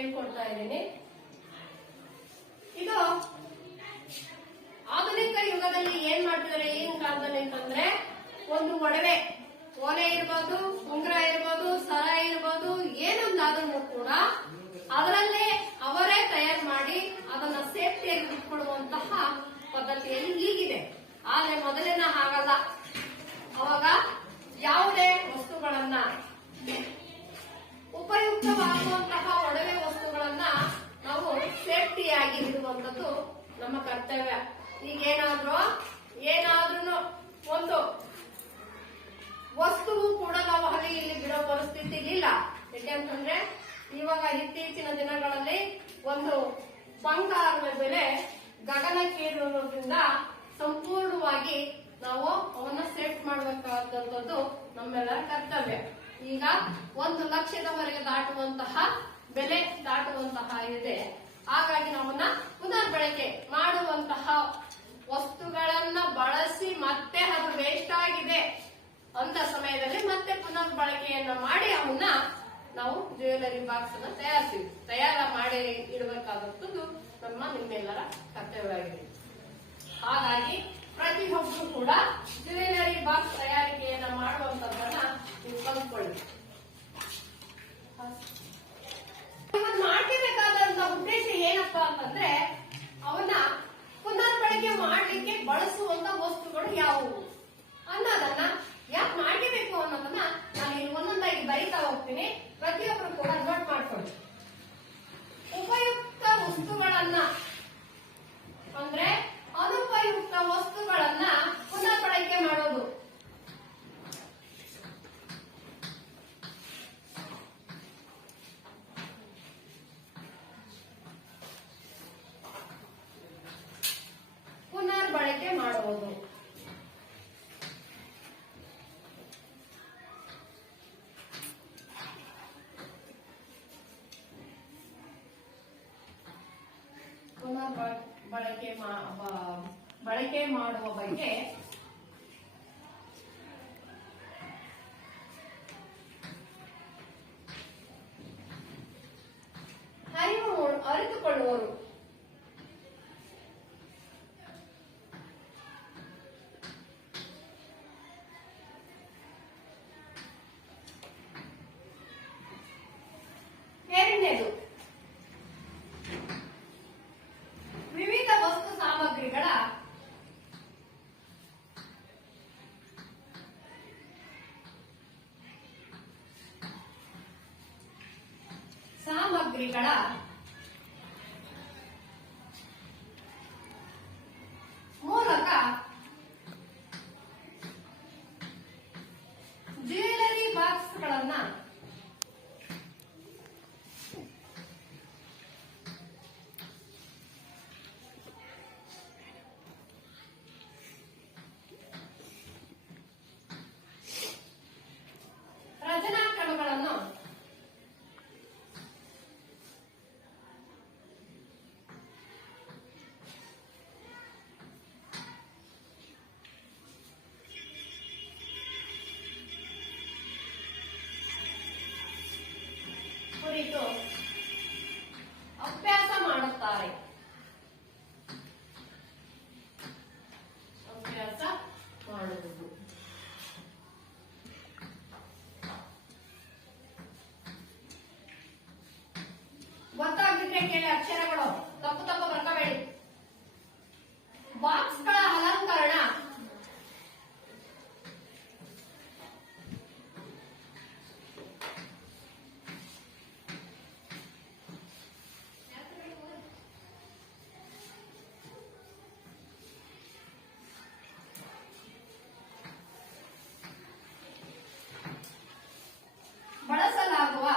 ಹೇಳ್ಕೊಡ್ತಾ ಇದ್ದೀನಿ. ಇದು ಆಧುನಿಕ ಯುಗದಲ್ಲಿ ಏನ್ ಮಾಡ್ತಿದ್ದಾರೆ ಈಗಿನ ಕಾಲದಲ್ಲಿ ಅಂತಂದ್ರೆ, ಒಂದು ಒಡವೆ, ಓಲೆ ಇರ್ಬೋದು, ಉಂಗುರ ಇರ್ಬೋದು, ಸರ ಇರ್ಬೋದು, ಏನೊಂದಾದ್ರೂ ಕೂಡ ಅದರಲ್ಲೇ ಅವರೇ ತಯಾರು ಮಾಡಿ ಅದನ್ನ ಸೇಫ್ಟಿಯಾಗಿ ಇಟ್ಕೊಳ್ಳುವಂತಹ ಪದ್ಧತಿಯಲ್ಲಿ ಈಗಿದೆ. ಆದ್ರೆ ಮೊದಲಿನ ಹಾಗಲ್ಲ. ಅವಾಗ ಯಾವುದೇ ವಸ್ತುಗಳನ್ನ, ಉಪಯುಕ್ತವಾಗುವಂತಹ ಒಡವೆ ವಸ್ತುಗಳನ್ನ ನಾವು ಸೇಫ್ಟಿಯಾಗಿ ಇಡುವಂತದ್ದು ನಮ್ಮ ಕರ್ತವ್ಯ. ಈಗೇನಾದ್ರೂ ಒಂದು ವಸ್ತುವು ಕೂಡ ನಾವು ಅಲ್ಲಿ ಇಲ್ಲಿ ಬಿಡೋ ಪರಿಸ್ಥಿತಿ ಇಲ್ಲ. ಯಾಕೆಂತಂದ್ರೆ ಇವಾಗ ಇತ್ತೀಚಿನ ದಿನಗಳಲ್ಲಿ ಒಂದು ಬಂಗಾರದ ಬೆಲೆ ಗಗನಕ್ಕೇರುವುದರಿಂದ ಸಂಪೂರ್ಣವಾಗಿ ನಾವು ಅವನ್ನ ಸೇಫ್ ಮಾಡಬೇಕಾದಂತದ್ದು ನಮ್ಮೆಲ್ಲರ ಕರ್ತವ್ಯ. ಈಗ 1 ಲಕ್ಷದವರೆಗೆ ದಾಟುವಂತಹ ಬೆಲೆ ದಾಟುವಂತಹ ಇದೆ. ಹಾಗಾಗಿ ನಾವನ್ನ ಪುನರ್ ಬಳಕೆ ಮಾಡುವಂತಹ ವಸ್ತುಗಳನ್ನ ಬಳಸಿ ಮತ್ತೆ ಅದು ವೇಸ್ಟ್ ಆಗಿದೆ ಅಂತ ಸಮಯದಲ್ಲಿ ಮತ್ತೆ ಪುನರ್ ಬಳಕೆಯನ್ನ ಮಾಡಿ ಅವನ್ನ ನಾವು ಜ್ಯುವೆಲರಿ ಬಾಕ್ಸ್ ಅನ್ನ ತಯಾರ ಮಾಡಿ ಇಡಬೇಕಾದದ್ದು ನಿಮ್ಮೆಲ್ಲರ ಕರ್ತವ್ಯವಾಗಿದೆ. ಹಾಗಾಗಿ ಪ್ರತಿಯೊಬ್ಬರು ಕೂಡ ಜ್ಯುವೆಲರಿ ಬಾಕ್ಸ್ ತಯಾರಿಕೆಯನ್ನ ಮಾಡುವಂತದ್ದನ್ನ ನೀವು ಕಲ್ತ್ಕೊಳ್ಳಿ. ಮಾಡಬೇಕಾದಂತ ಉದ್ದೇಶ ಏನಪ್ಪಾ ಅಂತಂದ್ರೆ, ಅವನ್ನ ಪುನರ್ ಬಳಕೆ ಮಾಡ್ಲಿಕ್ಕೆ ಬಳಸುವಂತ ವಸ್ತುಗಳು ಯಾವುವು ಅನ್ನೋದನ್ನ ಯಾಕೆ ಮಾಡಬೇಕು ಅನ್ನೋದನ್ನ ನಾನು ಇಲ್ಲಿ ಒಂದೊಂದಾಗಿ ಬರೀತಾ ಹೋಗ್ತೀನಿ. ಪ್ರತಿಯೊಬ್ಬರು ಕೂಡ ನೋಟ್ ಮಾಡ್ಕೊಳ್ಳಿ. ಉಪಯುಕ್ತ ವಸ್ತುಗಳನ್ನ ಅಂದ್ರೆ ಅನುಪಯುಕ್ತ ವಸ್ತುಗಳನ್ನ ಪುನರ್ ಬಳಕೆ ಮಾಡೋದು. ಪುನರ್ ಬಳಕೆ ಮಾಡುವುದು. ಪುನರ್ ಬಳಕೆ ಮಾಡುವ ಬಗ್ಗೆ ಅರಿತುಕೊಳ್ಳುವರು. ಎರಡನೇದು, ವಿವಿಧ ವಸ್ತು ಸಾಮಗ್ರಿಗಳ ಮೂಲಕ ಜ್ಯುವೆಲರಿ ಬಾಕ್ಸ್ಗಳನ್ನ ರಚನಾ ಕ್ರಮಗಳನ್ನು ಕುರಿತು ಅಭ್ಯಾಸ ಮಾಡುತ್ತಾರೆ. ಅಭ್ಯಾಸ ಮಾಡುವುದು. ಗೊತ್ತಾಗಿದ್ರೆ ಕೇಳಿ, ಅಕ್ಷರಗಳು ತಪ್ಪು ಬರ್ಕೋಬೇಡಿ. ಬಾಕ್ಸ್ಗಳ ಅಲಂಕರಣ ಬಳಸಲಾಗುವ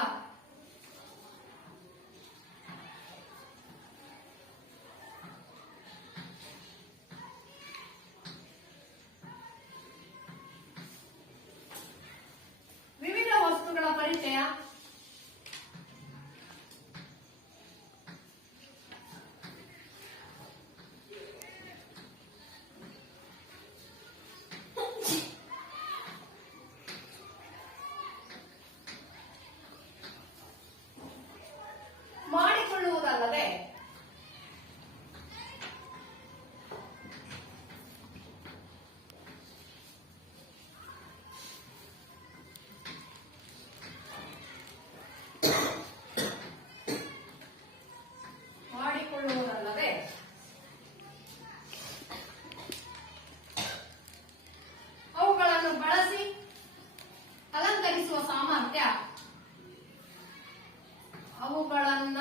ಅವುಗಳನ್ನ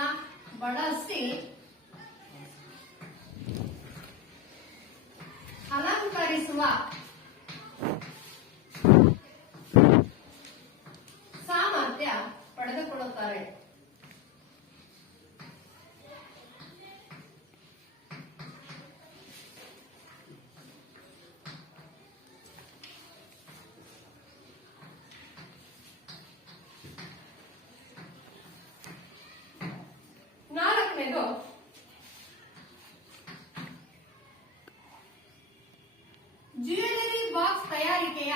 ಬಳಸಿ ಅಲಂಕರಿಸುವ ಸಾಮರ್ಥ್ಯ ಪಡೆದುಕೊಳ್ಳುತ್ತಾರೆ. ನಾಲ್ಕನೇದು ಜ್ಯುವೆಲರಿ ಬಾಕ್ಸ್ ತಯಾರಿಕೆಯ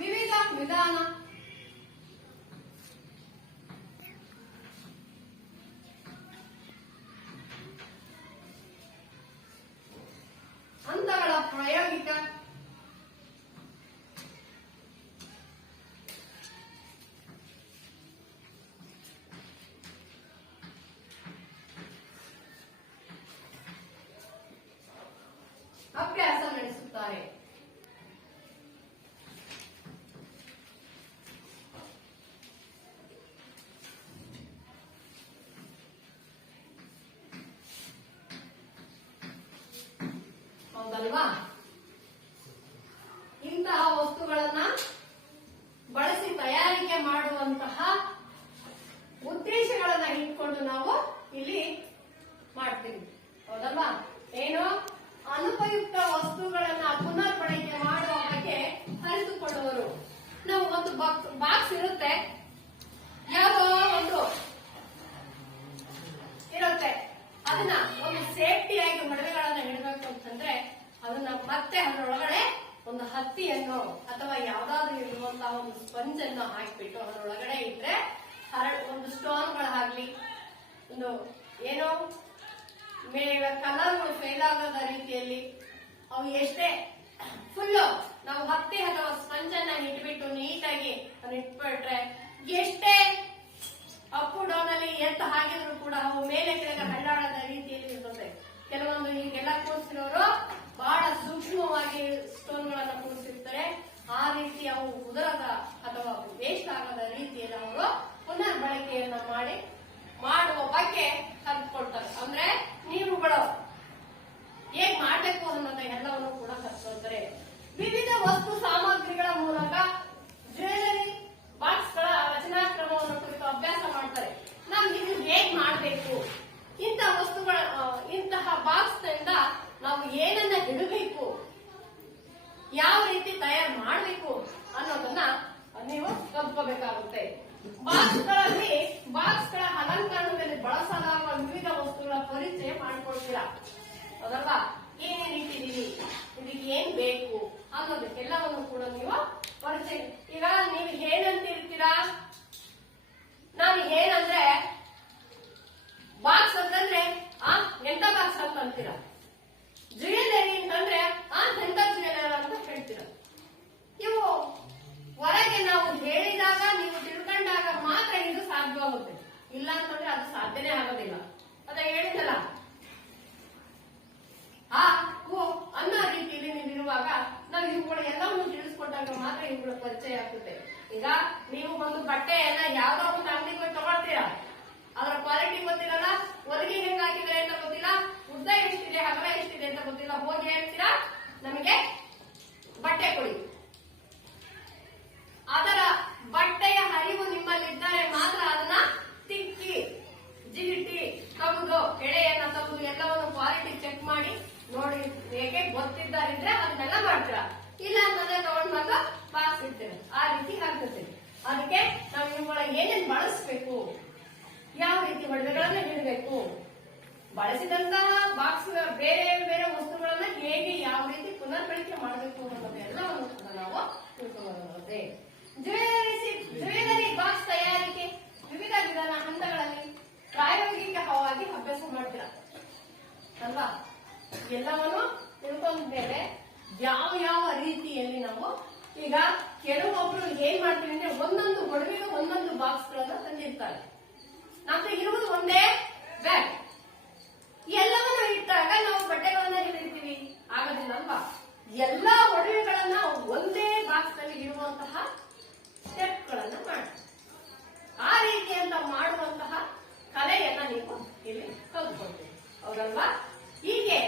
ವಿವಿಧ ವಿಧಾನ. ಹಂತಗಳ ಪ್ರಾಯೋಗಿಕ ಅಭ್ಯಾಸ ನಡೆಸುತ್ತಾರೆ. ಹೌದಲ್ವಾ? ಇಂತಹ ವಸ್ತುಗಳನ್ನ ಬಳಸಿ ತಯಾರಿಕೆ ಮಾಡುವಂತಹ ಉದ್ದೇಶಗಳನ್ನ ಇಟ್ಕೊಂಡು ನಾವು ಇಲ್ಲಿ ಮಾಡ್ತೀವಿ. ಹೌದಲ್ವಾ? ಏನು? ಅನುಪಯುಕ್ತ ವಸ್ತುಗಳನ್ನ ಪುನರ್ ಬಳಕೆ ಮಾಡುವ ಬಗ್ಗೆ ಅರಿತುಕೊಳ್ಳುವರು. ನಾವು ಒಂದು ಬಾಕ್ಸ್ ಇರುತ್ತೆ, ಯಾವುದೋ ಒಂದು ಇರುತ್ತೆ, ಅದನ್ನ ಒಂದು ಸೇಫ್ಟಿಯಾಗಿ ಒಡವೆಗಳನ್ನ ಇಡಬೇಕು ಅಂತಂದ್ರೆ ಅದನ್ನ ಮತ್ತೆ ಅದರೊಳಗಡೆ ಒಂದು ಹತ್ತಿಯನ್ನು ಅಥವಾ ಯಾವ್ದಾದ್ರು ಇರುವಂತಹ ಒಂದು ಸ್ಪಂಜ್ ಅನ್ನು ಹಾಕಿಬಿಟ್ಟು ಅದರೊಳಗಡೆ ಇಟ್ರೆ ಒಂದು ಸ್ಟೋನ್ಗಳಾಗ್ಲಿ ಒಂದು ಏನೋ ಮೇಲೆ ಕಲರ್ಗಳು ಫೇಲ್ ಆಗದ ರೀತಿಯಲ್ಲಿ ಅವು ಎಷ್ಟೇ ಫುಲ್ಲು ನಾವು ಹತ್ತಿ ಅಥವಾ ಸ್ಪಂಜ್ ಅನ್ನ ಇಟ್ಬಿಟ್ಟು ನೀಟಾಗಿ ಇಟ್ಬಿಟ್ರೆ ಎಷ್ಟೇ ಅಪ್ ಡೌನ್ ಅಲ್ಲಿ ಎತ್ತು ಹಾಕಿದ್ರು ಕೂಡ ಅವು ಮೇಲೆ ಕೆಳಗೆ ಹಳ್ಳಾಡದ ರೀತಿಯಲ್ಲಿ ಇರ್ತದೆ. ಕೆಲವೊಂದು ಈಗೆಲ್ಲ ಕೂರಿಸಿರೋರು ಬಹಳ ಸೂಕ್ಷ್ಮವಾಗಿ ಸ್ಟೋನ್ಗಳನ್ನ ಕೂರಿಸಿರ್ತಾರೆ. ಆ ರೀತಿ ಅವು ಉದುರದ ಅಥವಾ ವೇಸ್ಟ್ ಆಗದ ರೀತಿಯಲ್ಲಿ ಅವರು ಪುನರ್ ಬಳಕೆಯನ್ನ ಮಾಡುವ ಬಗ್ಗೆ ಕಲ್ತ್ಕೊಳ್ತಾರೆ. ಅಂದ್ರೆ ನೀವುಗಳು ಹೇಗ್ ಮಾಡ್ಬೇಕು ಅನ್ನೋದ ಎಲ್ಲವನ್ನು ಕೂಡ ಕಲ್ತ್ಕೊಳ್ತಾರೆ. ವಿವಿಧ ವಸ್ತು ಸಾಮಗ್ರಿಗಳ ಮೂಲಕ ಜ್ಯುವೆಲರಿ ಬಾಕ್ಸ್ ಗಳ ರಚನಾ ಕ್ರಮವನ್ನು ಕುರಿತು ಅಭ್ಯಾಸ ಮಾಡ್ತಾರೆ. ನಾವು ಇದು ಹೇಗ್ ಮಾಡ್ಬೇಕು, ಇಂತಹ ಬಾಕ್ಸ್ ನಿಂದ ನಾವು ಏನನ್ನ ಇಡಬೇಕು, ಯಾವ ರೀತಿ ತಯಾರು ಮಾಡಬೇಕು ಅನ್ನೋದನ್ನ ನೀವು ಕಲ್ತ್ಕೋಬೇಕಾಗುತ್ತೆ. ಬಾಕ್ಸ್ ಗಳ ಅಲಂಕರಣದಲ್ಲಿ ಬಳಸಲಾಗುವ ವಿವಿಧ ವಸ್ತುಗಳ ಪರಿಚಯ ಮಾಡ್ಕೊಳ್ತೀರಾ. ಅದಲ್ವಾ? ಏನೇನ್ ಇಟ್ಟಿದೀವಿ, ಇದಕ್ಕೆ ಏನ್ ಬೇಕು ಅನ್ನೋದಕ್ಕೆಲ್ಲವನ್ನು ಕೂಡ ನೀವು ಪರಿಚಯ. ಈಗ ನೀವು ಏನಂತಿರ್ತೀರಾ? ನಾನು ಏನಂದ್ರೆ ಬಾಕ್ಸ್ ಅಂತಂದ್ರೆ ಎಂತ ಬಾಕ್ಸ್ ಅಂತ ಅಂತೀರಾ. ಜ್ಯುವೆಲರಿ ಅಂತಂದ್ರೆ ಎಂತ ಜ್ಯುವೆಲರಿ ಅಂತ ಹೇಳ್ತೀರಾ. ಇವು ಹೊರಗೆ ನಾವು ಹೇಳಿದಾಗ ನೀವು ತಿಳ್ಕೊಂಡಾಗ ಮಾತ್ರ ಇದು ಸಾಧ್ಯವಾಗುತ್ತೆ, ಇಲ್ಲ ಅಂತಂದ್ರೆ ಅದು ಸಾಧ್ಯನೇ ಆಗೋದಿಲ್ಲ. ಅದ ಹೇಳಿದಲ್ಲ ಅನ್ನೋ ರೀತಿಯಲ್ಲಿ ನೀವಿರುವಾಗ ನಾವು ಇವುಗಳು ಎಲ್ಲವನ್ನು ತಿಳಿಸ್ಕೊಟ್ಟಾಗ ಮಾತ್ರ ಇವುಗಳ ಪರಿಚಯ ಆಗ್ತದೆ. ಈಗ ನೀವು ಒಂದು ಬಟ್ಟೆಯನ್ನ ಯಾವ್ದೋ ಒಂದು ಅಂಗಡಿಗೆ ಹೋಗಿ ತಗೊಳ್ತೀರಾ, ಅದರ ಕ್ವಾಲಿಟಿ ಗೊತ್ತಿರಲ್ಲ, ಹೊಲಿಗೆ ಹೆಂಗ್ ಹಾಕಿದ್ರೆ ಅಂತ ಗೊತ್ತಿಲ್ಲ, ಉದ್ದ ಎಷ್ಟಿದೆ ಅಗಲ ಎಷ್ಟಿದೆ ಅಂತ ಗೊತ್ತಿಲ್ಲ, ಹೋಗಿ ಹೇಳ್ತೀರಾ ನಮಗೆ ಬಟ್ಟೆ ಕೊಡಿ. ಅದರ ಬಟ್ಟೆಯ ಹರಿವು ನಿಮ್ಮಲ್ಲಿದ್ದರೆ ಮಾತ್ರ ಅದನ್ನ ತಿಕ್ಕಿ ಜಿಗಿಟಿ ತಗುದು ಎಳೆಯನ್ನ ತಗುದು ಎಲ್ಲವನ್ನು ಕ್ವಾಲಿಟಿ ಚೆಕ್ ಮಾಡಿ ನೋಡಿ ಹೇಗೆ ಗೊತ್ತಿದ್ದಾರಿದ್ರೆ ಅದನ್ನೆಲ್ಲ ಮಾಡ್ತೀರಾ. ಇಲ್ಲ ಅಂತಂದ್ರೆ ತಗೊಂಡ್ ಬಂದು ಬಾಕ್ಸ್ ಇಡ್ತೀರ. ಆ ರೀತಿ ಆಗ್ತದೆ. ಅದಕ್ಕೆ ನಾವು ಇವುಗಳ ಏನೇನ್ ಬಳಸಬೇಕು, ಯಾವ ರೀತಿ ಒಡವೆಗಳನ್ನ ಇಡಬೇಕು, ಬಳಸಿದಂತಹ ಬಾಕ್ಸ್ ಬೇರೆ ಬೇರೆ ವಸ್ತುಗಳನ್ನ ಹೇಗೆ ಯಾವ ರೀತಿ ಪುನರ್ ಬಳಕೆ ಮಾಡಬೇಕು ಅನ್ನೋದೆಲ್ಲವನ್ನು ಕೂಡ ನಾವು ತಿಳ್ಕೊಳ್ಳುತ್ತದೆ. ಜ್ಯುವೆಲರಿ ಬಾಕ್ಸ್ ತಯಾರಿಕೆ ವಿವಿಧ ವಿಧಾನ ಹಂತಗಳಲ್ಲಿ ಪ್ರಾಯೋಗಿಕವಾಗಿ ಅಭ್ಯಾಸ ಮಾಡ್ತೀರಾ ಅಲ್ವಾ? ಎಲ್ಲವನ್ನು ತಿಳ್ಕೊಂಡ್ಮೇಲೆ ಯಾವ ರೀತಿಯಲ್ಲಿ ನಾವು ಈಗ ಕೆಲವೊಬ್ರು ಏನ್ ಮಾಡ್ತೀವಿ ಅಂದ್ರೆ ಒಂದೊಂದು ಒಡವೆಗೂ ಒಂದೊಂದು ಬಾಕ್ಸ್ ಗಳನ್ನ ತಂದಿರ್ತಾರೆ. ನಮ್ಗೆ ಇರುವುದು ಒಂದೇ ಬ್ಯಾಗ್. ಎಲ್ಲವನ್ನ ಇಟ್ಟಾಗ ನಾವು ಬಟ್ಟೆಗಳನ್ನ ಇಡ್ತೀವಿ, ಆಗೋದಿಲ್ಲ ಅಲ್ವಾ? ಎಲ್ಲಾ ಒಡವೆಗಳನ್ನ ಒಂದೇ ಬಾಕ್ಸ್ ನಲ್ಲಿ ಇಡುವಂತಹ ಸ್ಟೆಪ್ ಗಳನ್ನ ಮಾಡಿ, ಆ ರೀತಿಯಂತ ಮಾಡುವಂತಹ ಕಲೆಯನ್ನ ನೀವು ಇಲ್ಲಿ ಕಲ್ತ್ಕೊಳ್ತೀವಿ, ಹೌದಲ್ವಾ? ಹೀಗೆ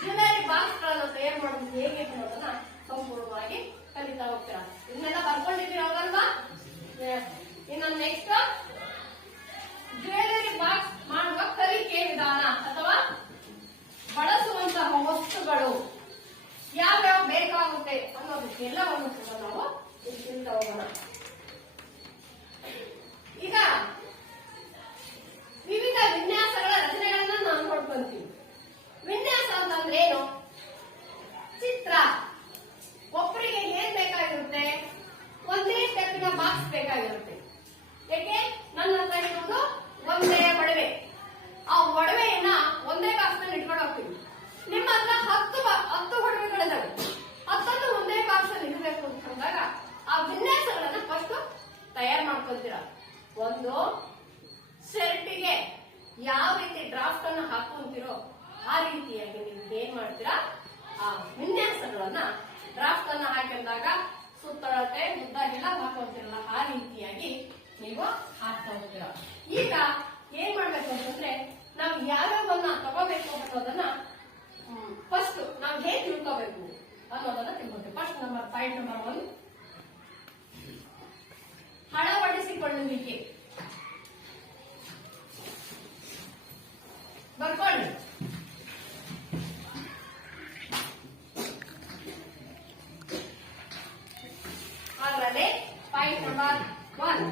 ಜ್ಯುವೆಲರಿ ಬಾಕ್ಸ್ ಗಳನ್ನ ತಯಾರು ಮಾಡೋದು ಹೇಗೆ ಅನ್ನೋದನ್ನ ಸಂಪೂರ್ಣವಾಗಿ ಕಲಿತಾ ಹೋಗ್ತೀರಾ. ಇದನ್ನೆಲ್ಲ ಬರ್ಕೊಂಡಿದ್ದೀವಿ, ಹೌದಲ್ವಾ? ಇನ್ನೊಂದು ನೆಕ್ಸ್ಟ್ ಜ್ಯುವೆಲರಿ ಬಾಕ್ಸ್ ಮಾಡುವ ಕಲಿಕೆ ವಿಧಾನ ಅಥವಾ ಬಳಸುವಂತಹ ವಸ್ತುಗಳು ಯಾವ್ಯಾವ ಬೇಕಾಗುತ್ತೆ ಅನ್ನೋದಕ್ಕೆಲ್ಲವನ್ನು ಕೂಡ ನಾವು ತಿಳಿತಾ ಹೋಗೋಣ. ಈಗ ವಿವಿಧ ವಿನ್ಯಾಸಗಳ ರಚನೆಗಳನ್ನ ನಾವು ನೋಡ್ಕೊಂತೀವಿ. ವಿನ್ಯಾಸ ಅಂತಂದ್ರೆ ಏನು? ಚಿತ್ರ. ಒಬ್ಬರಿಗೆ ಏನ್ ಬೇಕಾಗಿರುತ್ತೆ? ಒಂದೇ ಸ್ಟೆಪ್ಪಿನ ಬಾಕ್ಸ್ ಬೇಕಾಗಿರುತ್ತೆ. ಯಾಕೆ? ನನ್ನ ಹತ್ರ ಇರುವುದು ಒಂದೇ ಒಡವೆ. ಆ ಒಡವೆಯನ್ನ ಒಂದೇ ಬಾಕ್ಸ್ ನಲ್ಲಿ ಇಟ್ಕೊಂಡು ಹೋಗ್ತೀವಿ. ನಿಮ್ಮ ಹತ್ರ 10 ಒಡವೆಗಳಿದಾವೆ, 10 ಒಂದೇ ಬಾಕ್ಸ್ ಅಲ್ಲಿ ಇಡಬೇಕು ಅಂತ ಅಂದಾಗ ಆ ವಿನ್ಯಾಸಗಳನ್ನ ಫಸ್ಟ್ ತಯಾರು ಮಾಡ್ಕೊಳ್ತೀರಾ. ಒಂದು ಶರ್ಟಿಗೆ ಯಾವ ರೀತಿ ಡ್ರಾಫ್ಟ್ ಅನ್ನ ಹಾಕೊಂತೀರೋ ಆ ರೀತಿಯಾಗಿ ನೀವು ಏನ್ ಮಾಡ್ತೀರಾ? ಆ ವಿನ್ಯಾಸಗಳನ್ನ ಡ್ರಾಫ್ಟ್ ಅನ್ನ ಹಾಕಿದಾಗ ಸುತ್ತಳತೆ ಉದ್ದ ಎಲ್ಲ ಹಾಕೊಂತಿರಲ್ಲ, ಆ ರೀತಿಯಾಗಿ ನೀವು ಹಾಕ್ತಾ ಹೋಗ್ತೀರಾ. ಈಗ ಏನ್ ಮಾಡ್ಬೇಕು ಅಂತಂದ್ರೆ, ನಾವು ಯಾವ್ಯಾವನ್ನ ತಗೋಬೇಕು ಅನ್ನೋದನ್ನ ಫಸ್ಟ್ ನಾವು ಹೇಗೆ ತಿಳ್ಕೋಬೇಕು ಅನ್ನೋದನ್ನ ತಿಳ್ಕೊತೀವಿ. ಫಸ್ಟ್ ಪಾಯಿಂಟ್ ನಂಬರ್ 1, ಅಳವಡಿಸಿಕೊಳ್ಳುವಿಕೆ. ಬರ್ಕೊಳ್ಳಿ. ಅದರಲ್ಲಿ ಪಾಯಿಂಟ್ ನಂಬರ್ 1,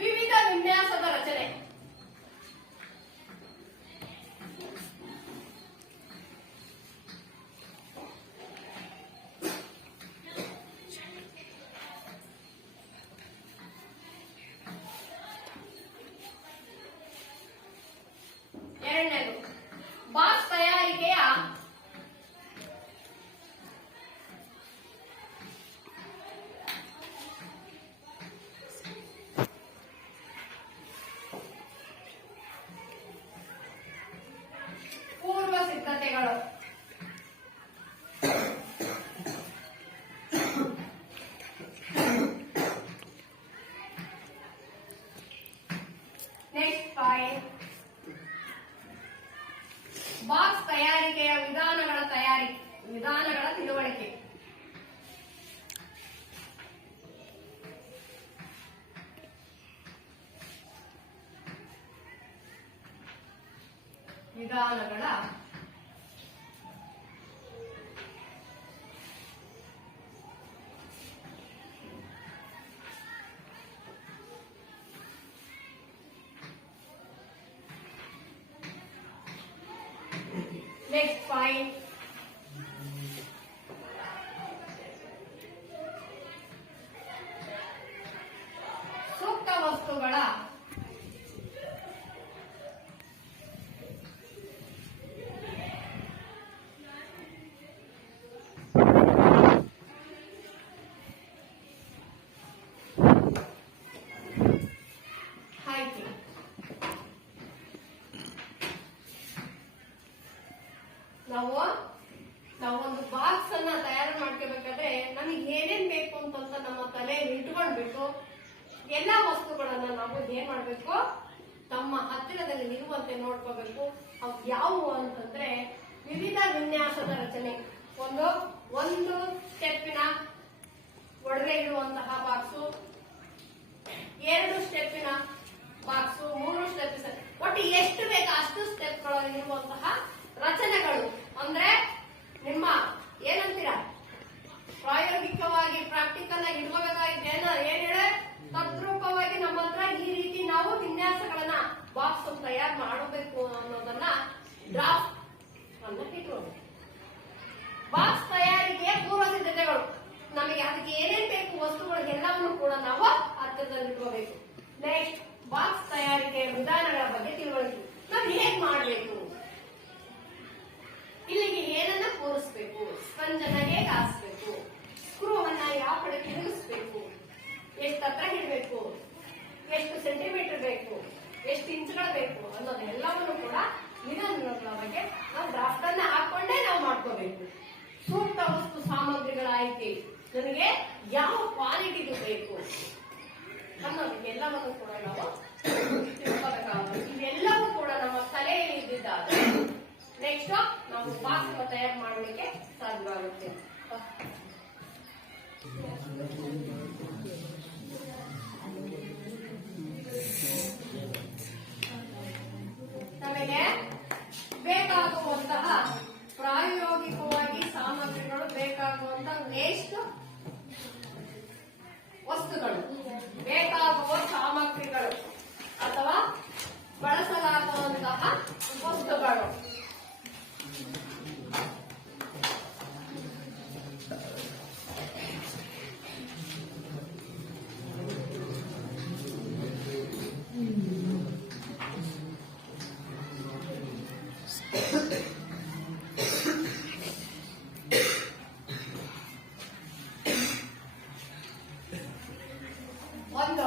ವಿವಿಧ ವಿನ್ಯಾಸದ ರಚನೆ. ಎರಡನೇದು ಬಾಕ್ಸ್ ತಯಾರಿಕೆಯ ಪೂರ್ವ ಸಿದ್ಧತೆಗಳು. ನೆಕ್ಸ್ಟ್ ಪಾಯಿಂಟ್, ಬಾಕ್ಸ್ ತಯಾರಿಕೆಯ ವಿಧಾನಗಳ ತಿಳುವಳಿಕೆ. ವಿಧಾನಗಳ ನೆಕ್ಸ್ಟ್ ಪಾಯಿಂಟ್, ಸೂಕ್ತ ವಸ್ತುಗಳ ಆಯ್ಕೆ. ನಾವೊಂದು ಬಾಕ್ಸ್ ಅನ್ನ ತಯಾರು ಮಾಡ್ಕೋಬೇಕಾದ್ರೆ ನಮಗೆ ಏನೇನ್ ಬೇಕು ಅಂತ ನಮ್ಮ ತಲೆಯಲ್ಲಿ ಇಟ್ಕೊಳ್ಬೇಕು. ಎಲ್ಲಾ ವಸ್ತುಗಳನ್ನ ನಾವು ಏನ್ ಮಾಡ್ಬೇಕು? ತಮ್ಮ ಹತ್ತಿರದಲ್ಲಿ ಇರುವಂತೆ ನೋಡ್ಕೋಬೇಕು. ಅವು ಯಾವುವು ಅಂತಂದ್ರೆ ವಿವಿಧ ವಿನ್ಯಾಸದ ರಚನೆ. ಒಂದು ಸ್ಟೆಪ್ಪಿನ ಒಡವೆ ಇಡುವಂತಹ ಬಾಕ್ಸು, 2 ಸ್ಟೆಪ್ಪಿನ ಬಾಕ್ಸು, 3 ಸ್ಟೆಪ್, ಒಟ್ಟು ಎಷ್ಟು ಬೇಕು ಅಷ್ಟು ಸ್ಟೆಪ್ಗಳಲ್ಲಿ ಇರುವಂತಹ ರಚನೆಗಳು. ಅಂದ್ರೆ ನಿಮ್ಮ ಏನಂತೀರಾ, ಪ್ರಾಯೋಗಿಕವಾಗಿ ಪ್ರಾಕ್ಟಿಕಲ್ ಆಗಿ ಇಡ್ಕೋಬೇಕಾಗಿದೆ. ಏನ್ ಹೇಳ, ತದ್ರೂಪವಾಗಿ ನಮ್ಮ ಹತ್ರ ಈ ರೀತಿ ನಾವು ವಿನ್ಯಾಸಗಳನ್ನ ಬಾಕ್ಸ್ ತಯಾರು ಮಾಡಬೇಕು ಅನ್ನೋದನ್ನ ಡ್ರಾಫ್ಟ್ ಅನ್ನ ಇಟ್ಕೋಬೇಕು. ಬಾಕ್ಸ್ ತಯಾರಿಕೆಯ ಪೂರ್ವ ಸಿದ್ಧತೆಗಳು. ನಮಗೆ ಅದಕ್ಕೆ ಏನೇನ್ ಬೇಕು ವಸ್ತುಗಳು ಎಲ್ಲವನ್ನು ಕೂಡ ನಾವು ಹತ್ತಿರದಲ್ಲಿ ಇಟ್ಕೋಬೇಕು. ನೆಕ್ಸ್ಟ್, ಬಾಕ್ಸ್ ತಯಾರಿಕೆಯ ವಿಧಾನಗಳ ಬಗ್ಗೆ ತಿಳುವಳಿಕೆ. ನಾವು ಹೇಗ್ ಮಾಡಬೇಕು, ಇಲ್ಲಿಗೆ ಏನನ್ನ ಕೂರಿಸ್ಬೇಕು, ಸ್ಪಂಜನ್ನ ಹೇಗೆ ಹಾಸ್ಬೇಕು, ಸ್ಕ್ರೂ ಅನ್ನ ಯಾವ ಕಡೆ ತಿರುಗಿಸ್ಬೇಕು, ನನಗೆ ಯಾವ ಕ್ವಾಲಿಟಿದು ಬೇಕು ಅನ್ನೋದಕ್ಕೆಲ್ಲವನ್ನು ಕೂಡ ನಾವು ತಿಳ್ಕೋಬೇಕಾಗುತ್ತೆ. ಇವೆಲ್ಲವೂ ಕೂಡ ನಮ್ಮ ತಲೆಯಲ್ಲಿ ಇದ್ದಿದ್ದಾದ್ರೆ ನೆಕ್ಸ್ಟ್ ನಾವು ಬಾಕ್ಸ್ ತಯಾರು ಮಾಡಲಿಕ್ಕೆ ಸಾಧ್ಯವಾಗುತ್ತೆ. ನಮಗೆ ಬೇಕಾಗುವಂತಹ ಪ್ರಾಯೋಗಿಕವಾಗಿ ಸಾಮಗ್ರಿಗಳು, ಬೇಕಾಗುವಂತಹ ವೇಸ್ಟ್ ವಸ್ತುಗಳು, ಬೇಕಾಗುವ ಸಾಮಗ್ರಿಗಳು ಅಥವಾ ಬಳಸಲಾಗುವಂತಹ ವಸ್ತುಗಳು. ಒಂದು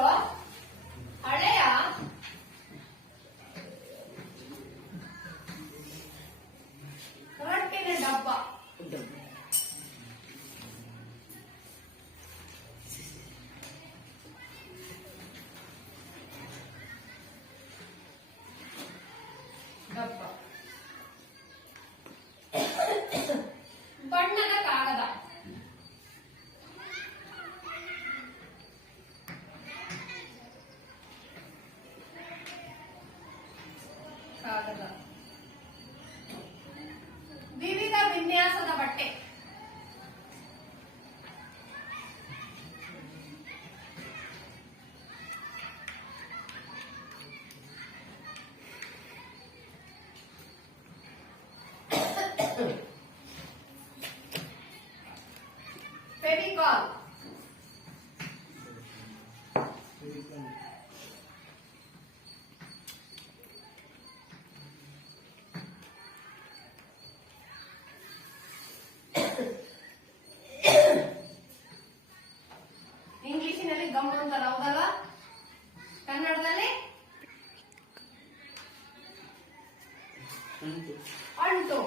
ಹಳೆಯ ರಟ್ಟಿನ ಡಬ್ಬ, ಬಣ್ಣದ ಕಾಗದ, ವಿವಿಧ ವಿನ್ಯಾಸದ ಬಟ್ಟೆ, ಫೆವಿಕಾಲ್, ಇಂಗ್ಲಿಷಿನಲ್ಲಿ ಗಮ್ ಅಂತಾರೆ ಹೌದಲ್ಲ, ಕನ್ನಡದಲ್ಲಿ ಅಂಟು.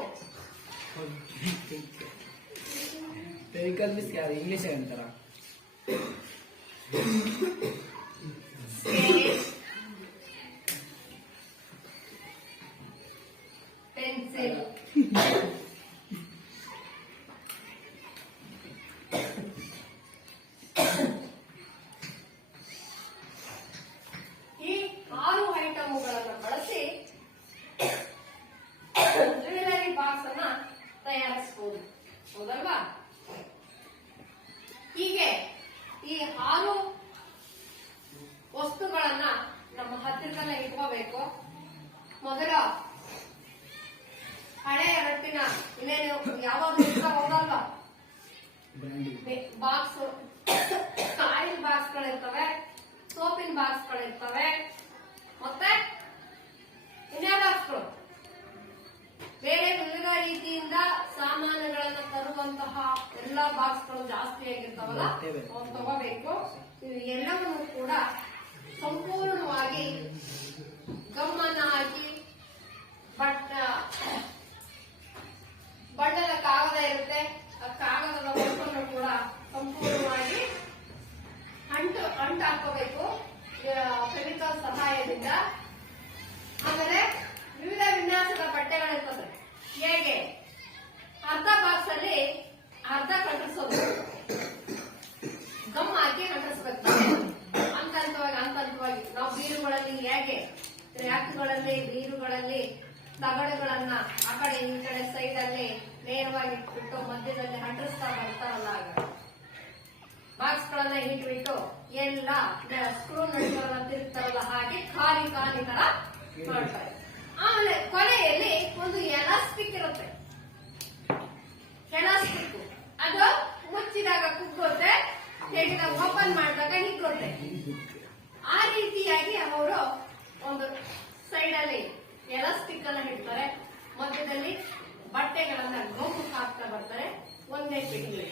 ಫೆವಿಕಾಲ್ ಮಿಸ್ ಯಾರು ಇಂಗ್ಲಿಷ್ ಅಂತಾರ? ಪೆನ್ಸಿಲ್, ಈ 6 ಐಟಮ್ಗಳನ್ನು ಬಳಸಿ ಜ್ಯುವೆಲರಿ ಬಾಕ್ಸ್ ಅನ್ನ ತಯಾರಿಸಬಹುದು ಹೌದಲ್ವಾ? ಹೀಗೆ ಈ 6 ವಸ್ತುಗಳನ್ನ ನಮ್ಮ ಹತ್ತಿರದಲ್ಲೇ ಇಟ್ಕೋಬೇಕು. ಮೊದಲ ಹಳೆಯ ರಟ್ಟಿನ ಇನ್ನೇನು ಯಾವಾಗಲೂ ಹೋಗಲ್ವಾ, ಬಾಕ್ಸ್, ಆಯಿಲ್ ಬಾಕ್ಸ್ಗಳಿರ್ತವೆ, ಸೋಪಿನ ಬಾಕ್ಸ್ಗಳಿರ್ತವೆ, ಮತ್ತೆ ಇನ್ನೇ ಬಾಕ್ಸ್ಗಳು, ಬೇರೆ ವಿವಿಧ ರೀತಿಯಿಂದ ಸಾಮಾನುಗಳನ್ನ ತರುವಂತಹ ಎಲ್ಲಾ ಬಾಕ್ಸ್ಗಳು ಜಾಸ್ತಿ ಆಗಿರ್ತಾವಲ್ಲ, ಅವು ತಗೋಬೇಕು. ಇವು ಎಲ್ಲವನ್ನು ಕೂಡ ಸಂಪೂರ್ಣವಾಗಿ ಗಮ್ಮನ್ನ ಹಾಕಿ ಬಣ್ಣದ ಕಾಗದ ಇರುತ್ತೆ, ಆ ಕಾಗದದ ವಸ್ತುವನ್ನು ಕೂಡ ಸಂಪೂರ್ಣವಾಗಿ ಅಂಟು ಹಾಕೋಬೇಕು ಫೆವಿಕಾಲ್ ಸಹಾಯದಿಂದ. ಆಮೇಲೆ ವಿವಿಧ ವಿನ್ಯಾಸದ ಬಟ್ಟೆಗಳಿರ್ತದೆ. ಹೇಗೆ ಅರ್ಧ ಬಾಕ್ಸ್ ಅಲ್ಲಿ ಅರ್ಧ ಕಟ್ಟಿಸೋದು, ಗಮ್ ಹಾಕಿ ಕಟ್ಟಿಸ್ಬೇಕು ಹಂತ ಹಂತವಾಗಿ. ನಾವು ಬೀರುಗಳಲ್ಲಿ ಹೇಗೆ ರ್ಯಾಕ್ಗಳಲ್ಲಿ, ಬೀರುಗಳಲ್ಲಿ ತಗಡುಗಳನ್ನ ಆ ಕಡೆ ಈ ಕಡೆ ಸೈಡ್ ಅಲ್ಲಿ ನೇರವಾಗಿ ಇಟ್ಬಿಟ್ಟು ಮಧ್ಯದಲ್ಲಿ ಅಂಟಿಸ್ತಾ ಬರ್ತಾರಲ್ಲ, ಬಾಕ್ಸ್ ಗಳನ್ನ ಇಟ್ಬಿಟ್ಟು ಎಲ್ಲ ಸ್ಕ್ರೂ ನಡಿಗಳನ್ನ ತಿರುಗ್ತಾರಲ್ಲ, ಹಾಗೆ ಖಾಲಿ ತರ ಮಾಡ್ತಾರೆ. ಆಮೇಲೆ ಕೊನೆಯಲ್ಲಿ ಒಂದು ಎಲಾಸ್ಟಿಕ್ ಇರುತ್ತೆ. ಎಲಾಸ್ಟಿಕ್ ಅದು ಮುಚ್ಚಿದಾಗ ಕುಗ್ಗುತ್ತೆ, ತೆಗೆದಾಗ ಓಪನ್ ಮಾಡಿದಾಗ ಹಿಗ್ಗುತ್ತೆ. ಆ ರೀತಿಯಾಗಿ ಅವರು ಒಂದು ಸೈಡ್ ಅಲ್ಲಿ ಎಲಾಸ್ಟಿಕ್ ಅನ್ನ ಇಡ್ತಾರೆ, ಮಧ್ಯದಲ್ಲಿ ಬಟ್ಟೆಗಳನ್ನ ಗಮ್ ಹಾಕ್ತಾ ಬರ್ತಾರೆ. ಒಂದೇ ಪೆಟ್ಟಿಗೆ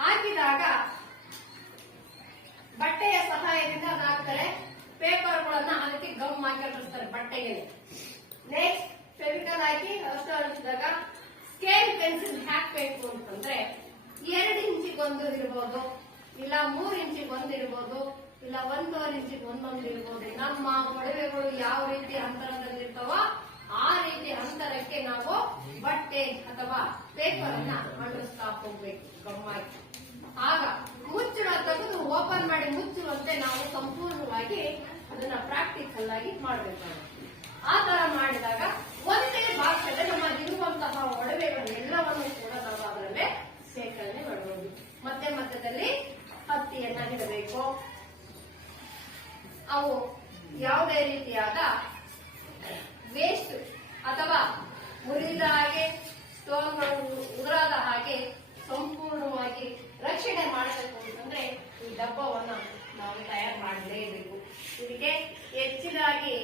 ಹಾಕಿದಾಗ ಬಟ್ಟೆಯ ಸಹಾಯದಿಂದ ಅದಾಗ್ತಾರೆ. ಪೇಪರ್ಗಳನ್ನ ಅದಕ್ಕೆ ಗಮ್ ಹಾಕಿ ಅಂಟಿಸ್ತಾರೆ ಬಟ್ಟೆಗೆ. ನೆಕ್ಸ್ಟ್ ಫೆವಿಕಾಲ್ ಹಾಕಿ ಅಷ್ಟು ಅಂಟಿಸಿದಾಗ ಸ್ಕೇಲ್ ಪೆನ್ಸಿಲ್ ಹಾಕ್ಬೇಕು ಅಂತಂದ್ರೆ 2 ಇಂಚಿಗೆ ಒಂದು ಇರ್ಬೋದು, ಇಲ್ಲ 3 ಇಂಚಿಗೆ ಒಂದು ಇರ್ಬೋದು, ಇಲ್ಲ 1.5 ಇಂಚಿಗೆ ಒಂದೊಂದು ಇರ್ಬೋದು. ನಮ್ಮ ಒಡವೆಗಳು ಯಾವ ರೀತಿ ಅಂತರದಲ್ಲಿರ್ತಾವ ಆ ರೀತಿ ಅಂತರಕ್ಕೆ ನಾವು ಬಟ್ಟೆ ಅಥವಾ ಪೇಪರ್ ಅನ್ನ ಅಂಟಿಸ್ತಾ ಹೋಗ್ಬೇಕು ಗಮ್ಮಾಗಿ. ಆಗ ಮುಚ್ಚಳ ತೆಗೆದು ಓಪನ್ ಮಾಡಿ ಮುಚ್ಚುವಂತೆ ನಾವು ಸಂಪೂರ್ಣವಾಗಿ ಅದನ್ನ ಪ್ರಾಕ್ಟಿಕಲ್ ಆಗಿ ಮಾಡಬೇಕಾಗುತ್ತೆ. ಆ ತರ ಮಾಡಿದಾಗ ಒಂದೇ ಭಾಗದಲ್ಲಿ ನಮ್ಮಲ್ಲಿರುವಂತಹ ಒಡವೆಗಳು ಎಲ್ಲವನ್ನು ಕೂಡ ನಾವು ಅದರಲ್ಲೇ ಶೇಖರಣೆ ಮಾಡಬಹುದು. ಮಧ್ಯದಲ್ಲಿ ಹತ್ತಿಯನ್ನ ಇಡಬೇಕು. ಅವು ಯಾವುದೇ ರೀತಿಯಾದ ವೇಸ್ಟ್ ಅಥವಾ ಮುರಿದ ಹಾಗೆ ಸ್ಟೋನ್ಗಳು ಉದುರಾದ ಹಾಗೆ ಸಂಪೂರ್ಣವಾಗಿ ರಕ್ಷಣೆ ಮಾಡಬೇಕು ಅಂತಂದ್ರೆ ಈ ಡಬ್ಬವನ್ನ ನಾವು ತಯಾರು ಮಾಡಲೇಬೇಕು. ಇದಕ್ಕೆ ಹೆಚ್ಚಿನಾಗಿ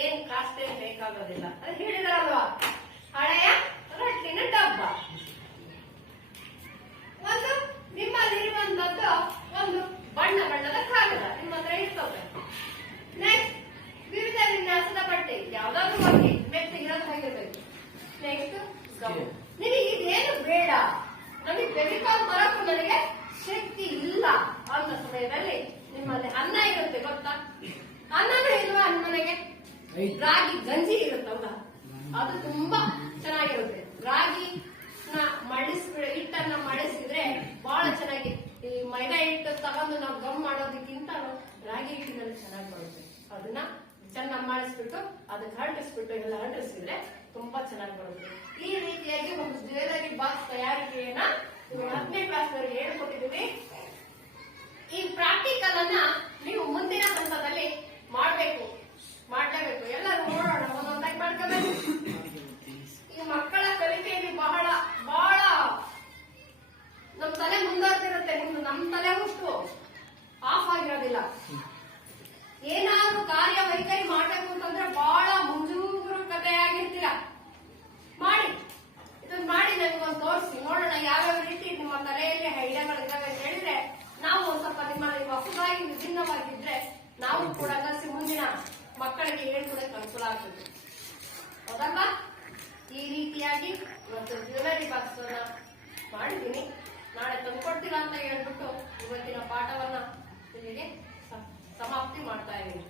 ಏನ್ ಕಾಸ್ಟ್ ಏನ್ ಬೇಕಾಗೋದಿಲ್ಲ. ಅದು ಹೇಳಿದಾರಲ್ವಾ, ಹಳೆಯ ರಟ್ಟಿನ ಡಬ್ಬ. ಒಂದು ನಿಮ್ಮಲ್ಲಿರುವಂತದ್ದು ಒಂದು ಬಣ್ಣದ ಕಾಗದ ನಿಮ್ಮ ಹತ್ರ ಇರ್ತದೆ. ನೆಕ್ಸ್ಟ್ ವಿವಿಧ ವಿನ್ಯಾಸದ ಬಟ್ಟೆ, ಯಾವ್ದಾದ್ರು ಬಟ್ಟೆ ಮೆತ್ತಗಿರೋದಾಗಿರ್ಬೇಕು. Next gum. ನಿಮಗೆ ಇದೇನು ಬೇಡ, ನಮಗೆ ಫೆವಿಕಾಲ್ ಬರೋಕ್ಕೂ ನನಗೆ ಶಕ್ತಿ ಇಲ್ಲ ಅನ್ನೋ ಸಮಯದಲ್ಲಿ ನಿಮ್ಮಲ್ಲಿ ಅನ್ನ ಇರುತ್ತೆ ಗೊತ್ತಾ? ಅನ್ನನೂ ಇಲ್ವಾ ಮನೆಗೆ? ರಾಗಿ ಗಂಜಿ ಇರುತ್ತಲ್ಲ, ಅದು ತುಂಬಾ ಚೆನ್ನಾಗಿರುತ್ತೆ. ರಾಗಿ ಹಿಟ್ಟನ್ನ ಮಡಿಸಿದ್ರೆ ಬಹಳ ಚೆನ್ನಾಗಿ, ಈ ಮೈದಾ ಹಿಟ್ಟು ತಗೊಂಡು ನಾವು ಗಮ್ ಮಾಡೋದಕ್ಕಿಂತ ರಾಗಿ ಹಿಟ್ಟಿನಲ್ಲಿ ಚೆನ್ನಾಗಿ ಬರುತ್ತೆ. ಅದನ್ನ ಚೆನ್ನಾಗಿ ಮಾಡಿಸ್ಬಿಟ್ಟು ಅದಕ್ಕೆ ಹರಟಿಸ್ಬಿಟ್ಟು ಎಲ್ಲ ಹರಟಿಸಿದ್ರೆ ತುಂಬಾ ಚೆನ್ನಾಗಿ ಬರುತ್ತೆ. ಈ ರೀತಿಯಾಗಿ ಒಂದು ಜ್ಯುವೆಲರಿ ಬಾಕ್ಸ್ ತಯಾರಿಕೆಯನ್ನ 10ನೇ ಕ್ಲಾಸ್ ವರೆಗೆ ಹೇಳ್ಕೊಟ್ಟಿದ್ದೀವಿ. ಈ ಪ್ರಾಕ್ಟಿಕಲ್ ಅನ್ನ ನೀವು ಮುಂದಿನ ಹಂತದಲ್ಲಿ ಮಾಡಲೇಬೇಕು. ಎಲ್ಲರೂ ನೋಡೋಣ, ಒಂದೊಂದಾಗಿ ಮಾಡ್ಕೋಬೇಕು. ಈ ಮಕ್ಕಳ ಕಲಿಕೆಯಲ್ಲಿ ಬಹಳ ನಮ್ ತಲೆ ಮುಂದಾಗ್ತಿರುತ್ತೆ. ನಮ್ ತಲೆ ಅಷ್ಟು ಆಫ್ ಆಗಿರೋದಿಲ್ಲ. ಏನಾದ್ರೂ ಕಾರ್ಯವೈಖರಿ ಮಾಡ್ಬೇಕು ಅಂತಂದ್ರೆ ಬಹಳ ಮುಂಜೂಗರೂಕತೆಯಾಗಿರ್ತೀರ. ಮಾಡಿ ಇದನ್ನ ಮಾಡಿ ನನಗೊಂದು ತೋರಿಸಿ ನೋಡೋಣ ಯಾವ್ಯಾವ ರೀತಿ ನಿಮ್ಮ ತಲೆಯಲ್ಲಿ ಐಡಿಯಾಗಳಿದ್ದಾವೆ ಅಂತ ಹೇಳಿದ್ರೆ ನಾವು ಒಂದ್ ಸ್ವಲ್ಪ ನಿಮ್ಮಲ್ಲಿ ಹೊಸದಾಗಿ ವಿಭಿನ್ನವಾಗಿದ್ರೆ ನಾವು ಕೂಡ ಕಲಿಸಿ ಮುಂದಿನ ಮಕ್ಕಳಿಗೆ ಹೇಳ್ಕೊಡಕ್ಕೆ ಅನುಕೂಲ ಆಗ್ತದೆ. ಹೌದಲ್ವಾ? ಈ ರೀತಿಯಾಗಿ ಇವತ್ತು ಜ್ಯುವೆಲರಿ ಬಾಕ್ಸ್ ಮಾಡಿದ್ದೀನಿ. ನಾಳೆ ತಂದ್ಕೊಡ್ತೀರಾ ಅಂತ ಹೇಳ್ಬಿಟ್ಟು ಇವತ್ತಿನ ಪಾಠವನ್ನ ಇಲ್ಲಿಗೆ ಸಮಾಪ್ತಿ ಮಾಡ್ತಾ ಇದ್ದೀನಿ.